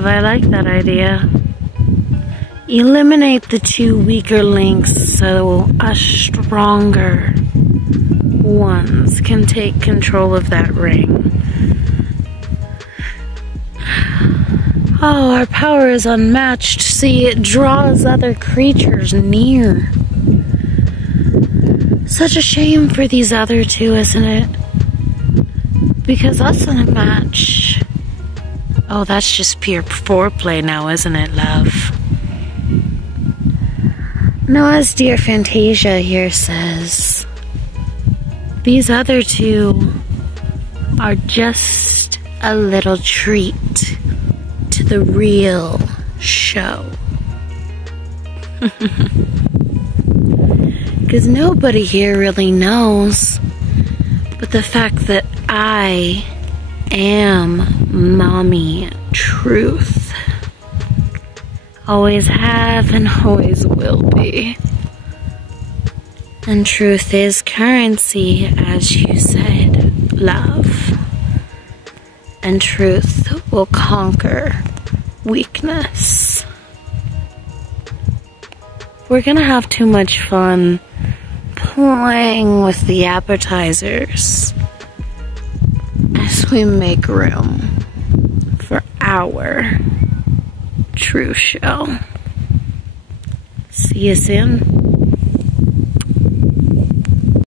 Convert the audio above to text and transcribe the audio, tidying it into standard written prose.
Love. I like that idea. Eliminate the two weaker links so us stronger ones can take control of that ring. Oh, our power is unmatched. See, it draws other creatures near. Such a shame for these other two, isn't it? Because us in a match. Oh, that's just pure foreplay now, isn't it, love? No, as dear Fantasia here says, these other two are just a little treat to the real show. Because nobody here really knows, but the fact that I am Mommy Truth. Always have and always will be. And truth is currency, as you said, love. And truth will conquer weakness. We're gonna have too much fun playing with the appetizers as we make room for our true show. See you soon.